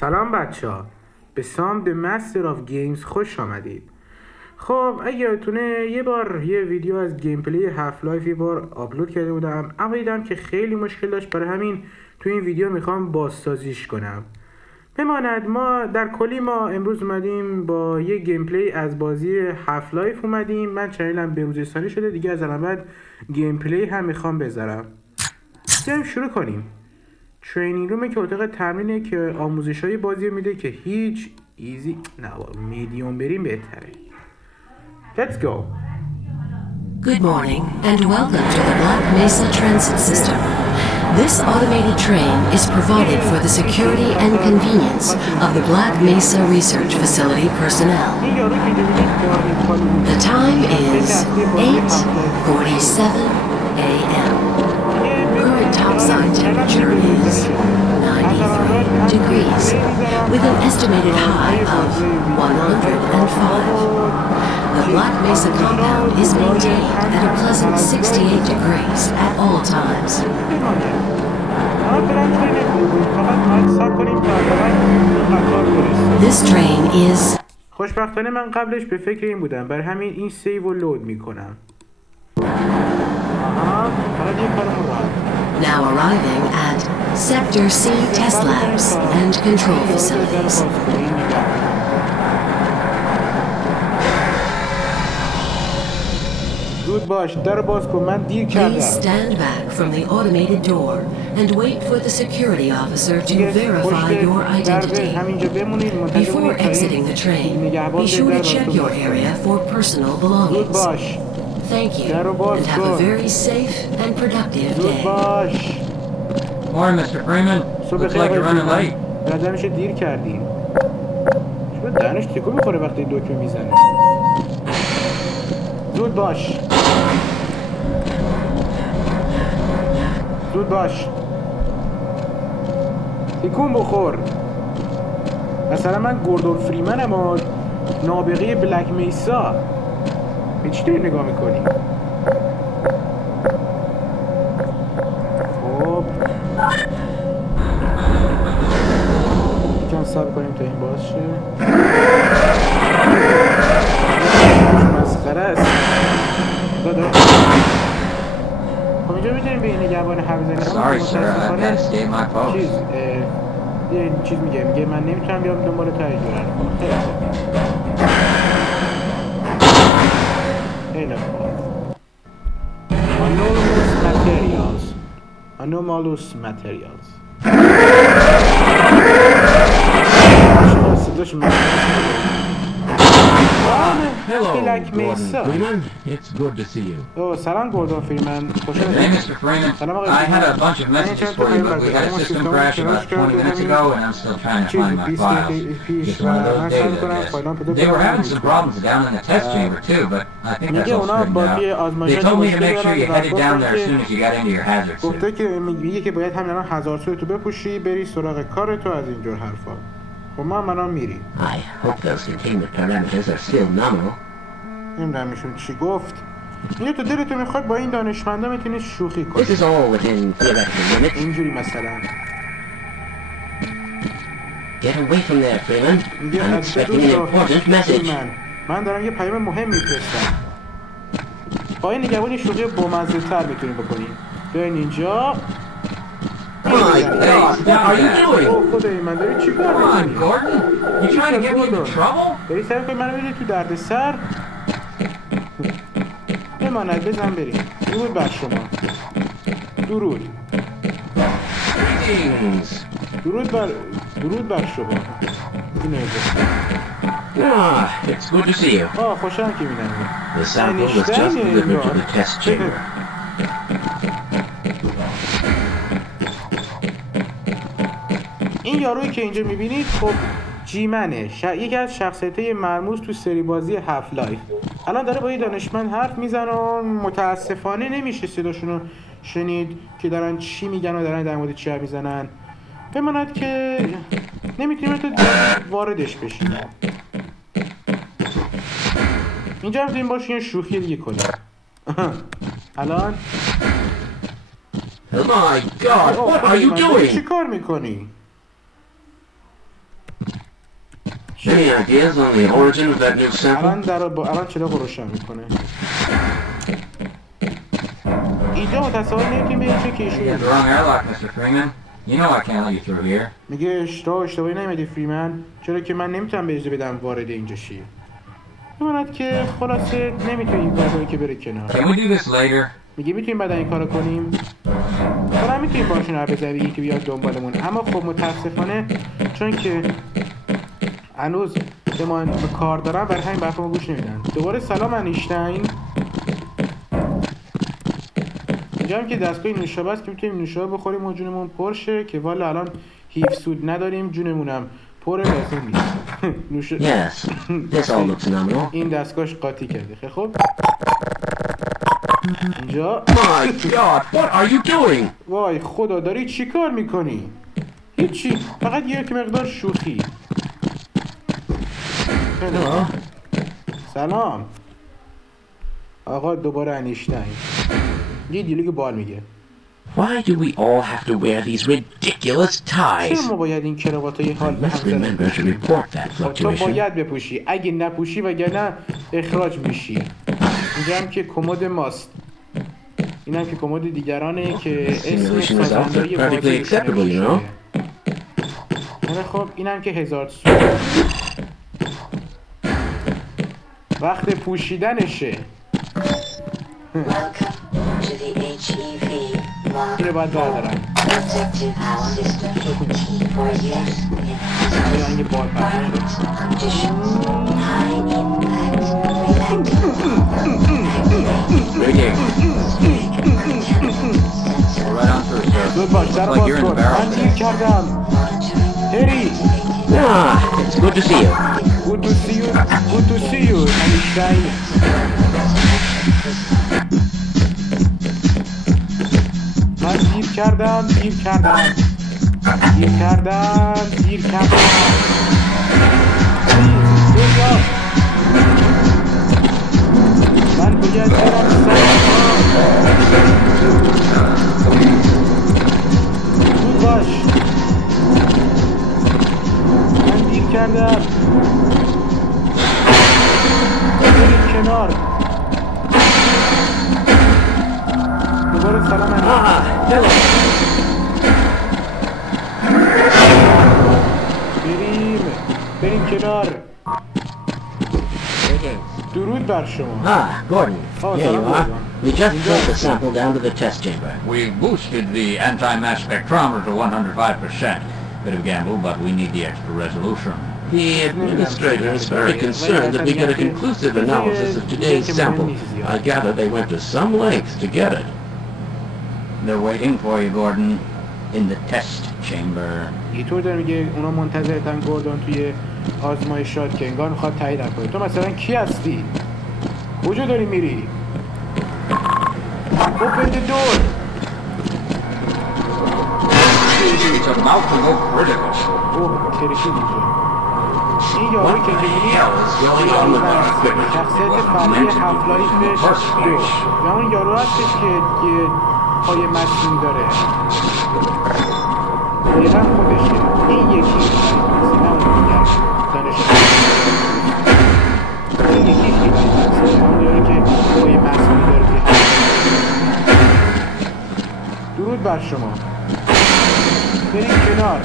سلام بچه ها، به سام The Master of Games خوش آمدید. خب اگه یادتونه یه بار یه ویدیو از گیم پلی هاف لایف یه بار آپلود کرده بودم، اما دیدم که خیلی مشکل داشت، برای همین تو این ویدیو میخوام بازسازیش کنم. بماند در کلی ما امروز اومدیم با یه گیم پلی از بازی هاف لایف اومدیم. من چنلم بروزرسانی شده دیگه، از الان بعد گیم پلی هم میخوام بذارم. بیایم شروع کنیم. ترینینگ رومه که اتاق تمرینه که آموزش های بازی میده که هیچ ایزی نه میدیوم بریم بهتره. Let's go. Good morning and welcome to the Black Mesa Transit System. This automated train is provided for the security and convenience of the Black Mesa Research Facility personnel. The time is 8:47 a.m. Current topside temperature is 93 degrees, with an estimated high of 105. The Black Mesa compound is maintained at a pleasant 68 degrees at all times. This train is... خوشبختانه من قبلش به فکر این بودم، برای همین این سیو رو لود میکنم. Now arriving at Sector C test labs and control facilities. زود باش، در باز کن، من دیر کردم. Please stand back from the automated door and wait for the security officer to verify your identity. Before exiting the train, be sure to check your area for personal belongings. Thank you, and have a very safe and productive day. Morning, Mr. Freeman. Looks like you're running late. نظر میشه دیر کردیم. شما دهنش تکون میخوره وقتی دکمه میزنه. زود باش. زود باش. تکون بخور. مثلا من گوردون فریمنم و نابغه بلک میسا. به چی داری نگاه میکنی؟ خب یکم صبر کنیم تا این باز شه. مسخره است. خب اینجا میتونیم به این نگهبان حرف بزنیم. یه چیز میگه من نمیتونم بیام دنبال تو اینجور Anomalous materials. Hello, Gordon Freeman. It's good to see you. Oh, salam, Gordon Freeman. Hey, Mr. Freeman. I had a bunch of messages for you, but we had a system crash about 20 minutes ago, and I'm still trying to find my files. Just one of those days, I guess. They were having some problems down in the test chamber, too, but I think that's all straightened out. They told me to make sure you headed down there as soon as you got into your hazard suit. گفته که میگه که باید همین الان هزار سوتو بپوشی بری سراغ کارتو از اینجور حرفا. خب ما میریم. I hope those containment parameters are still nominal. نمیدونم میشون چی گفت. اینو تو دلتو میخواد با این دانشمندا میتونی شوخی کنی. This is all within theoretical limits. اینجوری مثلا. Get away from there, Freeman. I'm expecting an important message. من دارم یه پیام مهم میفرستم. با این نگهبانی شوخی بامزه تر میتونیم بکنیم. بیاین اینجا. Hey, now are you doing? خدای من داری چی کار Come on, میکنی؟ Gordon. You trying to get me into trouble? داری سعی کنی منو بدی تو درد سر؟ بماند بزن بریم. درود بر شما. درود. درود بر شما. It's good to see you. خوشحالم که می‌بینم. The sample was just delivered to the test chamber. این یارویی که اینجا میبینید خب جیمنه، یکی از شخصیت‌های مرموز تو سری بازی هاف لایف. الان داره با یه دانشمند حرف میزنه و متاسفانه نمیشه صداشونو شنید که دارن چی میگن و دارن در مورد چی حرف میزنن. بماند که نمیتونیم تو واردش بشیم. اینجا میتونیم باشیم یه شوخی دیگه کنیم. الان Oh my God! What are you doing? چی کار میکنی؟ Any ideas on the origin of that new sample? الان چراغ روشن میکنه. اینجا متصاوی نمیتونیم بریم چه کیشویی. میگه اشتباهی نمیدی فریمن، چرا که من نمیتونم به اجازه بدم وارد اینجا شی. بماند که خلاصه نمیتونی این کار کنی که بره کنار. میگه میتونیم بعد این کارو کنیم. حالا میتونیم باشون حرف بزنیم که بیاد دنبالمون، اما خب متاسفانه چون که هنوز به کار دارم برای همین برای ما گوش نمیدن. دوباره سلام انیشتین. اینجا هم که دستگاه نوشابه است که میتونیم نوشابه بخوریم و جونمون پر شه، که والا الان هیچ سود نداریم، جونمونم پر لازم نیست. Yes, this all looks phenomenal. این دستگاهش قاطی کرده. خیلی خوب. اینجا My God, what are you doing? وای خدا داری چی کار میکنی؟ هیچی، فقط یک مقدار شوخی. سلام آقا دوباره انیشتین. یه دیالوگ بال میگه. Why do we all have to wear these ridiculous ties? چرا ما باید این کراواتای حال به هم زنیم؟ تو باید بپوشی، اگه نپوشی وگرنه اخراج میشی. اینجا هم که کمد ماست. این هم که کمد دیگرانه که اسم سازندهی بازی شده. خب این هم که 1000 سو. وقت پوشیدنشه. اینو باید بردارم. رنگ بال زود باش در باز کن. من دیر کردم. هری It's good to see you. Good to see you. Good to see you. انیشتین. من دیر کردم. من باید برم زود باش. من دیر کردم. بریم کنار. دوباره سلام بریم کنار. درود بر شما. Gordon. Here you are. We just brought the sample down to the test chamber. We've boosted the anti-mass spectrometer to 105%. Bit of gamble, but we need the extra resolution. The administrator is very concerned that we get a conclusive analysis of today's sample. I gather they went to some lengths to get it. They're waiting for you, Gordon, in the test chamber. اینطور داره میگه اونا منتظرتن گوردون توی آزمایشات که انگار میخواد تایید کنه. تو مثلا کی هستی؟ کجا داری میری؟ Open the door. It's about to go critical. اوه ترکید اینجا. این یاروی که میبینی شخصیت فردی هاف لایف 2 یا اون یارو هستش که یه پای مصنوعی داره. دقیقا خودشه. این یکی نه اون دیگر دانشگاه. این یکی که اون یارو که پای مصنوعی داره توی درود بر شما. بریم کنار.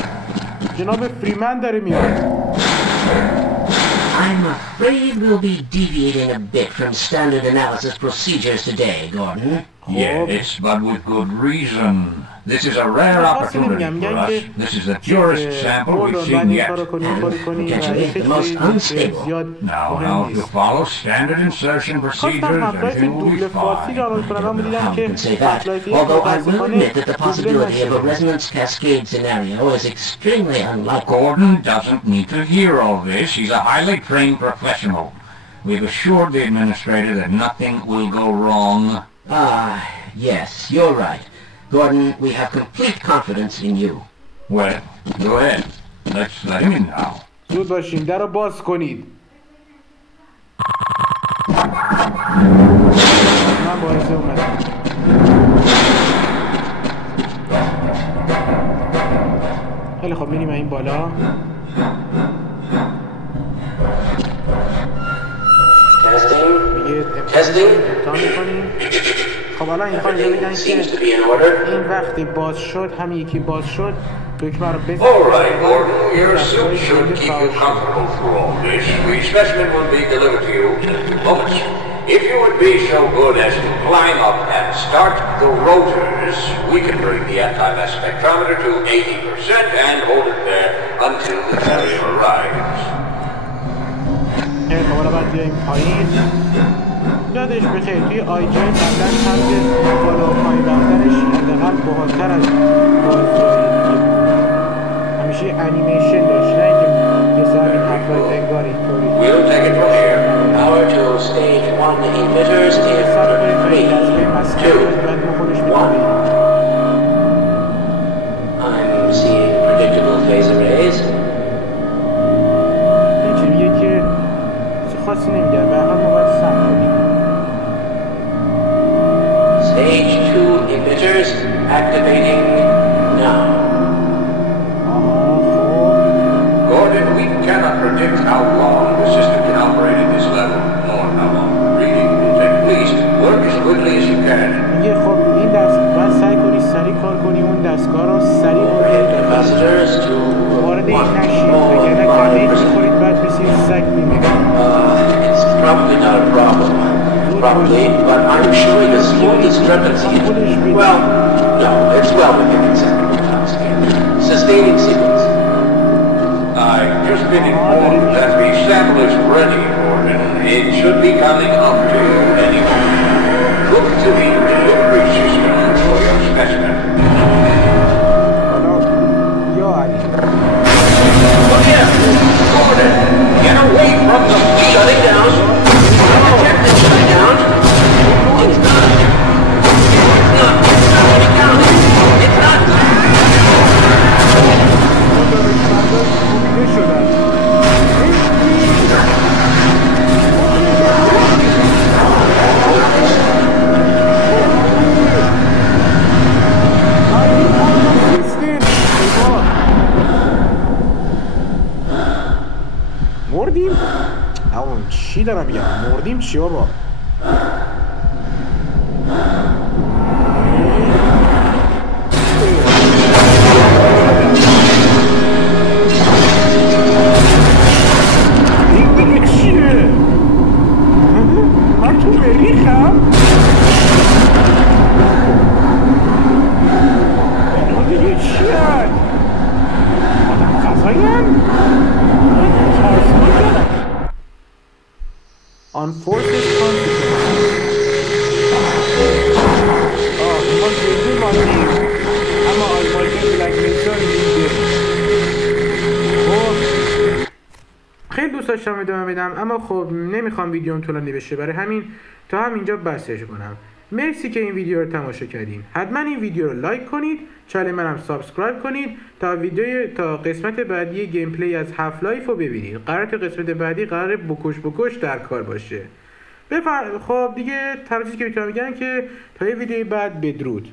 جناب فریمن داره میاد. I'm afraid we'll be deviating a bit from standard analysis procedures today, Gordon. Yes, but with good reason. This is a rare opportunity for us. This is the purest sample we've seen yet. Potentially the most unstable. Now, if you follow standard insertion procedures, everything will be fine. How can say that? Although I will admit that the possibility of a resonance cascade scenario is extremely unlikely. Gordon doesn't need to hear all this. He's a highly trained professional. We've assured the administrator that nothing will go wrong. Yes, you're right. Gordon, we have complete confidence in you. Well, go ahead. Let's let him in now. زود باشین در رو باز کنید. من باعث اومدم. خیلی خوب میریم این بالا. امتحان میکنیم. خب الان این خواهد بگن که این وقتی باز شد، همین یکی باز شد، دکمه رو بزن. Alright, Gordon, your suit should keep you comfortable through all this. The specimen will be delivered to you in a few moments. If you would be so good as to climb up and start the rotors, we can bring the anti-mass spectrometer to 80% and hold it there until the carrier arrives. خب حالا باید بیاییم پایین. یادش بخیر توی آیجای قبلا طرز بالا و پایین رفتنش حداقل باحال‌تر از بازجویی دیگه همیشه انیمیشن داشت، نه اینکه مثل همین هفلایف انگار اینطوری. We'll take it from here. Power to stage 1 emitters in 3, 2, 1. I'm seeing predictable phase arrays. این چیزیه که خاصی نمیگه، به هر ما باید سعی کنیم. Stage 2 emitters activating now. Gordon, we cannot predict how long the system can operate at this level, nor how long the reading will take. Please, work as quickly as you can. میگه خب این دست باید سعی کنی سریع کار کنی، اون دستگاه رو سریع Capacitors to وارد این نشید، وگرنه کلید میخورید بعد مثل این سگ میمیرید. It's probably not a problem. Probably, but I'm showing a small discrepancy. Well, no, it's well within acceptable time scale. Sustaining sequence. I've just been informed that the sample is ready, Gordon. It should be coming up to you any moment. Look to the delivery system for your specimen. Oh yeah, Gordon, get away from the shutting down. Detected shutting down. It's not. It's not shutting down. It's not. مردیم؟ اون چی دارم میگم؟ مردیم چی بابا؟ این دیگه چیه؟ من تو مریخم؟ اینا دیگه چی هست؟ آدم فضایی هم؟ Unfortunate consequences. ما زنده ماندیم اما آلمانی‌ها بلک میسان میده. خب خیلی دوست داشتم ادامه بدم اما خب نمیخوام ویدیوم طولانی بشه، برای همین تا همینجا بسش کنم. مرسی که این ویدیو رو تماشا کردین. حتما این ویدیو رو لایک کنید، چنل منم سابسکرایب کنید تا قسمت بعدی گیم پلی از هاف لایف رو ببینید. قرار تا قسمت بعدی قرار بکش در کار باشه. خب دیگه تنها چیزی که میتونم بگم که تا یه ویدیوی بعد بدرود.